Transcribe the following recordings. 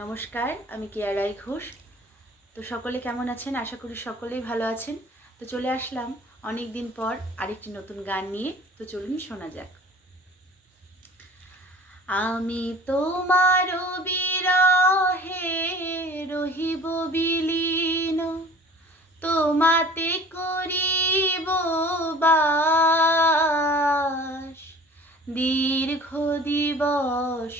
নমস্কার, আমি কেয়া রাই ঘোষ। তো সকলে কেমন আছেন? আশা করি সকলেই ভালো আছেন। তো চলে আসলাম অনেক দিন পর আরেকটি নতুন গান নিয়ে। তো চলুন শোনা যাক। আমি তোমার বিরহে রহিব বিলীন, তোমাতে করিব বাস। দীর্ঘ দিবস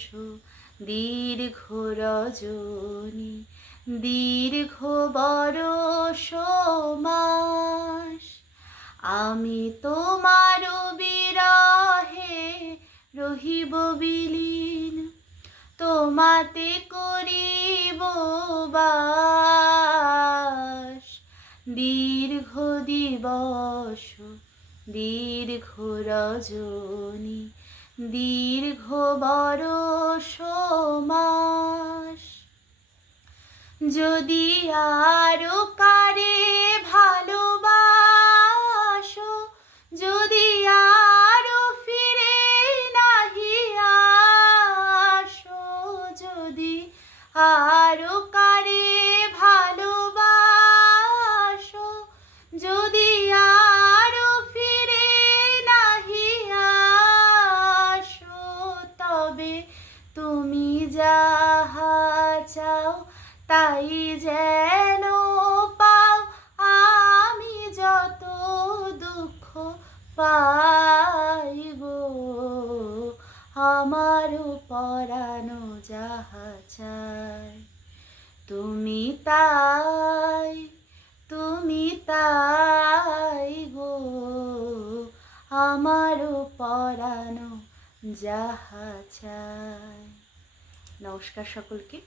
দীর্ঘ রজনী দীর্ঘ বরষ মাস, আমি তোমার বিরহে রহিব বিলীন, তোমাতে করিব বাস। দীর্ঘ দিবস দীর্ঘ রজনী দীর্ঘ বরষ মাস। যদি আরো কারে ভালোবাসো, যদি আরো ফিরে নাহি আসো, যদি আরো কারে ভালোবাসো, যদি আরো ফিরে নাহি আসো, তবে তুমি যাহা চাও তাই যেন পাও। আমি যত দুঃখ পাই গো, আমারও পরানো যাহা চাই, তুমি তাই, তুমি তাই গো, আমারও পরানো যাহা চাই। নমস্কার সকলকে।